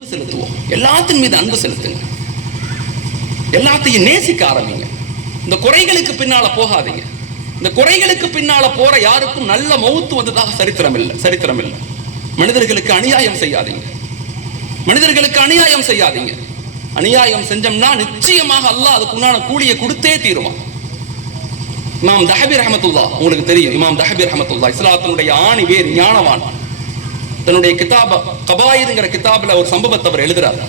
அன்பு செலுத்துவோம். எல்லாத்தின் மீது அன்பு செலுத்துங்க. எல்லாத்தையும் நேசிக்க ஆரம்பிங்க. இந்த குறைகளுக்கு பின்னால போகாதீங்க. இந்த குறைகளுக்கு பின்னால போற யாருக்கும் நல்ல மவுத்து வந்ததாக சரித்திரம் இல்லை சரித்திரம் இல்லை மனிதர்களுக்கு அநியாயம் செய்யாதீங்க. மனிதர்களுக்கு அநியாயம் செய்யாதீங்க. அநியாயம் செஞ்சோம்னா நிச்சயமாக அல்லாஹ் அதுக்குண்டான கூலியை கொடுத்தே தீருவான். இமாம் தஹபீர் அஹமத்துல்லா உங்களுக்கு தெரியும். இமாம் தஹபீர் அஹமத்துல்லா இஸ்லாத்தினுடைய ஆணி வேர் ஞானவான். தன்னுடைய கிதாப கபாயிருங்கிற கிதாபில் ஒரு சம்பவத்தை அவர் எழுதுறாரு.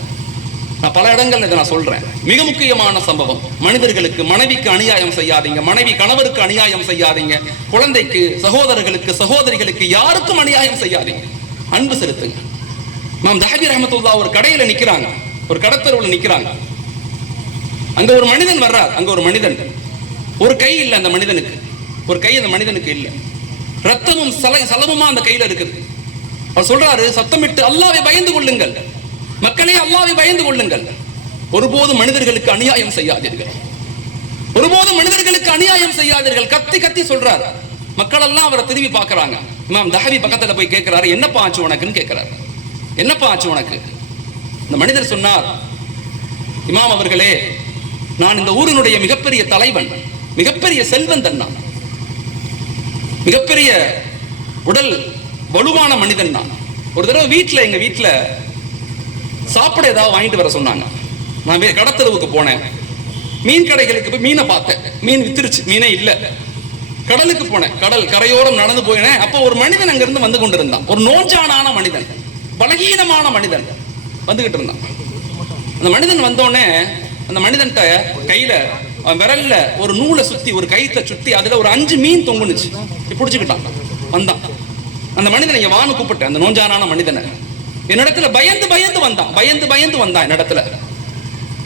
நான் பல இடங்கள்ல இதை நான் சொல்றேன். மிக முக்கியமான சம்பவம். மனிதர்களுக்கு மனைவிக்கு அநியாயம் செய்யாதீங்க. மனைவி கணவருக்கு அநியாயம் செய்யாதீங்க. குழந்தைக்கு சகோதரர்களுக்கு சகோதரிகளுக்கு யாருக்கும் அநியாயம் செய்யாதீங்க. அன்பு செலுத்துங்க. மாம் தஹபி ரஹமத்துல்லா ஒரு கடையில நிக்கிறாங்க. ஒரு கடத்தருவுல நிக்கிறாங்க. அங்க ஒரு மனிதன் வர்றார். அங்க ஒரு மனிதன். ஒரு கை இல்ல அந்த மனிதனுக்கு. ஒரு கை அந்த மனிதனுக்கு இல்ல. ரத்தமும் சல சலமுமா அந்த கையில இருக்குது. அவர் சொல்றாரு சத்தமிட்டு அல்லாவை பயந்து கொள்ளுங்கள். மக்களே அல்லாவை பயந்து கொள்ளுங்கள். ஒருபோதும் மனிதர்களுக்கு அநியாயம் செய்யாதீர்கள். ஒருபோதும் மனிதர்களுக்கு அநியாயம் செய்யாதீர்கள். கத்தி கத்தி சொல்றார். மக்கள் எல்லாம் அவரை திரும்பி பார்க்கறாங்க. இமாம் தஹவி பக்கத்துல போய் கேட்கிறாரு என்னப்பா ஆச்சு உனக்குன்னு கேட்கிறாரு என்னப்பா ஆச்சு உனக்கு? இந்த மனிதர் சொன்னார் இமாம் அவர்களே நான் இந்த ஊரினுடைய மிகப்பெரிய தலைவன் மிகப்பெரிய செல்வந்தன் நான். மிகப்பெரிய உடல் வலுவான மனிதன் தான். ஒரு தடவை வீட்டில் எங்கள் வீட்டில் சாப்பிட ஏதாவது வாங்கிட்டு வர சொன்னாங்க. நான் கடத்தெருவுக்கு போனேன். மீன் கடைகளுக்கு போய் மீனை பார்த்தேன். மீன் வித்துருச்சு. மீனே இல்லை. கடலுக்கு போனேன். கடல் கரையோரம் நடந்து போயினேன். அப்போ ஒரு மனிதன் அங்கிருந்து வந்து கொண்டு இருந்தான் ஒரு நோஞ்சானான மனிதன். பலகீனமான மனிதன் வந்துகிட்டு இருந்தான். அந்த மனிதன் வந்தோடனே அந்த மனிதன்கிட்ட கையில விரல்ல ஒரு நூலை சுத்தி ஒரு கயித்தை சுத்தி அதுல ஒரு அஞ்சு மீன் தொங்குனுச்சு. பிடிச்சுக்கிட்டான். வந்தான். அந்த மனிதனை இங்க வான்னு கூப்பிட்டேன் அந்த நோஞ்சானான மனிதனை. என்னிடத்துல பயந்து பயந்து வந்தான். பயந்து பயந்து வந்தான் என்னிடத்துல.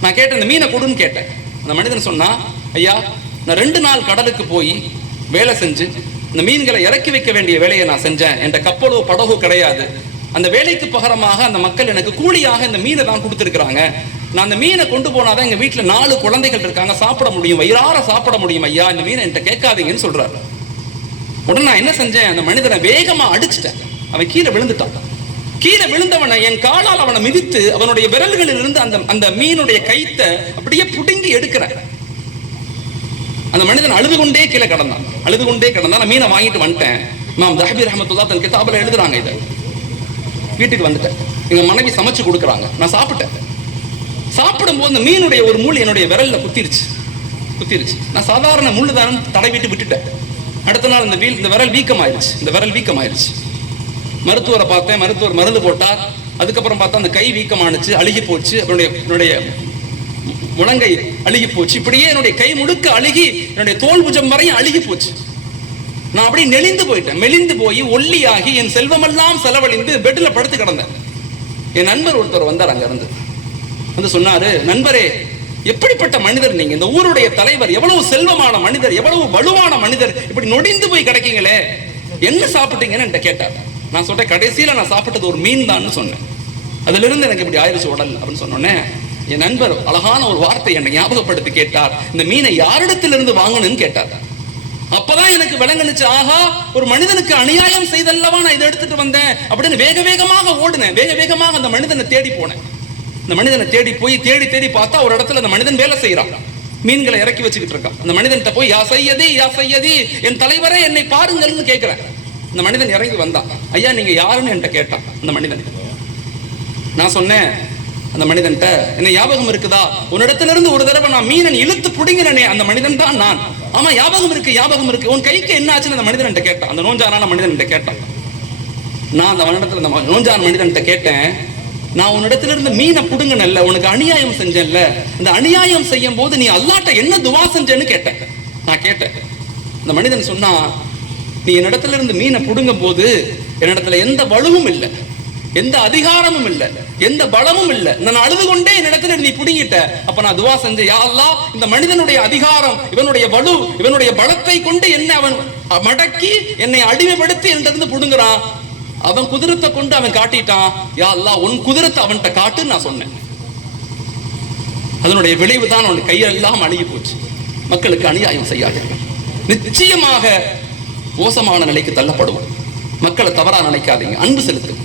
நான் கேட்டேன் இந்த மீனை கொடுன்னு கேட்டேன். அந்த மனிதன் சொன்னா ஐயா நான் ரெண்டு நாள் கடலுக்கு போய் வேலை செஞ்சு இந்த மீன்களை இறக்கி வைக்க வேண்டிய வேலையை நான் செஞ்சேன். என்ற கப்பலோ படகோ கிடையாது. அந்த வேலைக்கு பகரமாக அந்த மக்கள் எனக்கு கூலியாக இந்த மீனை தான் கொடுத்துருக்குறாங்க. நான் அந்த மீனை கொண்டு போனாதான் எங்கள் வீட்டில் நாலு குழந்தைகள் இருக்காங்க. சாப்பிட முடியும். வயிறார சாப்பிட முடியும் ஐயா. இந்த மீனை என்கிட்ட கேட்காதீங்கன்னு சொல்கிறாரு உடனே நான் என்ன செஞ்சேன்? அந்த மனிதனை வேகமா அடிச்சிட்டேன். அவன் கீழே விழுந்துட்டான். கீழே விழுந்தவனை என் காலால் அவனை மிதித்து அவனுடைய விரல்களில் இருந்து அந்த அந்த மீனுடைய கைத்தை அப்படியே புடுங்கி எடுக்கிறேன். அந்த மனிதன் அழுது கொண்டே கீழே கடந்தான். அழுது கொண்டே கடந்தான். நான் மீனை வாங்கிட்டு வந்துட்டேன். இமாம் தஹபீர் ரஹமத்துல்லா தன் கிதாபில் எழுதுறாங்க இதை. வீட்டுக்கு வந்துட்டேன். எங்க மனைவி சமைச்சு கொடுக்குறாங்க. நான் சாப்பிட்டேன். சாப்பிடும்போது அந்த மீனுடைய ஒரு முள் என்னுடைய விரல்ல குத்திருச்சு. குத்திருச்சு. நான் சாதாரண முள்ளு தான் தடவிட்டு விட்டுட்டேன். அடுத்த நாள் இந்த வீல் இந்த விரல் வீக்கமாயிருச்சு. இந்த விரல் வீக்கமாயிருச்சு. மருத்துவரை பார்த்தேன். மருத்துவர் மருந்து போட்டார். அதுக்கப்புறம் பார்த்தா அந்த கை வீக்கமானுச்சு அழுகி போச்சு. என்னுடைய என்னுடைய முழங்கை அழுகி போச்சு. இப்படியே என்னுடைய கை முழுக்க அழுகி என்னுடைய தோல் புஜம் வரையும் அழுகி போச்சு. நான் அப்படியே நெளிந்து போயிட்டேன். மெலிந்து போய் ஒல்லியாகி என் செல்வமெல்லாம் செலவழிந்து பெட்டில் படுத்து கிடந்தேன். என் நண்பர் ஒருத்தர் வந்தார் அங்கேருந்து. வந்து சொன்னார் நண்பரே எப்படிப்பட்ட மனிதர் நீங்க? இந்த ஊருடைய தலைவர் எவ்வளவு செல்வமான மனிதர் எவ்வளவு வலுவான மனிதர்? இப்படி நொடிந்து போய் கிடைக்கீங்களே. என்ன சாப்பிட்டீங்கன்னு என்கிட்ட கேட்டார். நான் சொல்றேன் கடைசியில நான் சாப்பிட்டது ஒரு மீன் தான் சொன்னேன். அதுல இருந்து எனக்கு இப்படி ஆயிருச்சு உடல் அப்படின்னு சொன்னோன்னே என் நண்பர் அழகான ஒரு வார்த்தை என்னை ஞாபகப்படுத்தி கேட்டார். இந்த மீனை யாரிடத்திலிருந்து வாங்கணும்னு கேட்டார். அப்பதான் எனக்கு விளங்குனுச்சு ஆஹா ஒரு மனிதனுக்கு அநியாயம் செய்தல்லவா நான் இதை எடுத்துட்டு வந்தேன்? அப்படின்னு வேக வேகமாக ஓடுனேன். வேக வேகமாக அந்த மனிதனை தேடி போனேன். அந்த மனிதனை தேடி போய் தேடி தேடி பார்த்தா ஒரு இடத்துல அந்த மனிதன் வேலை செய்யறான் மீன்களை இறக்கி வச்சுக்கிட்டு இருக்கான். அந்த மனிதன்கிட்ட போய் யா செய்யதி யா செய்யதி என் தலைவரே என்னை பாருங்கள்னு கேட்கிறேன் அந்த மனிதன் இறங்கி வந்தான். ஐயா நீங்க யாருன்னு என்கிட்ட கேட்டான். அந்த மனிதன். நான் சொன்னேன். அந்த மனிதன்ட்ட என்ன ஞாபகம் இருக்குதா? உன்னிடத்துல இருந்து ஒரு தடவை நான் மீனன் இழுத்து புடுங்கினனே. அந்த மனிதன் தான் நான். ஆமா ஞாபகம் இருக்கு ஞாபகம் இருக்கு. உன் கைக்கு என்ன ஆச்சுன்னு அந்த மனிதன்ட்ட கேட்டான். அந்த நோஞ்சானான மனிதன் கேட்டான். நான் அந்த மனிதத்தில் அந்த நோஞ்சான மனிதன்ட்ட கேட்டேன். நான் உன்னிடத்துல இருந்து மீனை புடுங்கினல்ல உனக்கு அநியாயம் செஞ்சேன்ல இந்த அநியாயம் செய்யும் போது நீ அல்லாட்ட என்ன துவா செஞ்சேன்னு கேட்டேன். நான் கேட்டேன். அந்த மனிதன் சொன்னா நீ என்னிடத்துல இருந்து மீனை புடுங்கும் போது என்னிடத்துல எந்த வலுவும் இல்லை எந்த அதிகாரமும் இல்ல எந்த பலமும் இல்ல. நான் அழுது கொண்டே என்னிடத்துல நீ புடுங்கிட்ட. அப்ப நான் துவா செஞ்சேன். யா அல்லாஹ் இந்த மனிதனுடைய அதிகாரம் இவனுடைய வலு இவனுடைய பலத்தை கொண்டு என்ன அவன் மடக்கி என்னை அடிமைப்படுத்தி என்கிட்ட புடுங்குறான். அவன் குதிரத்தை கொண்டு அவன் காட்டிட்டான். யா அல்லா உன் குதிரத்தை அவன்கிட்ட காட்டுன்னு நான் சொன்னேன். அதனுடைய விளைவு தான் அவன் கையெல்லாம் அணுகி போச்சு. மக்களுக்கு அநியாயம் செய்யாதீர்கள். நிச்சயமாக மோசமான நிலைக்கு தள்ளப்படுவோம். மக்களை தவறா நினைக்காதீங்க. அன்பு செலுத்துங்க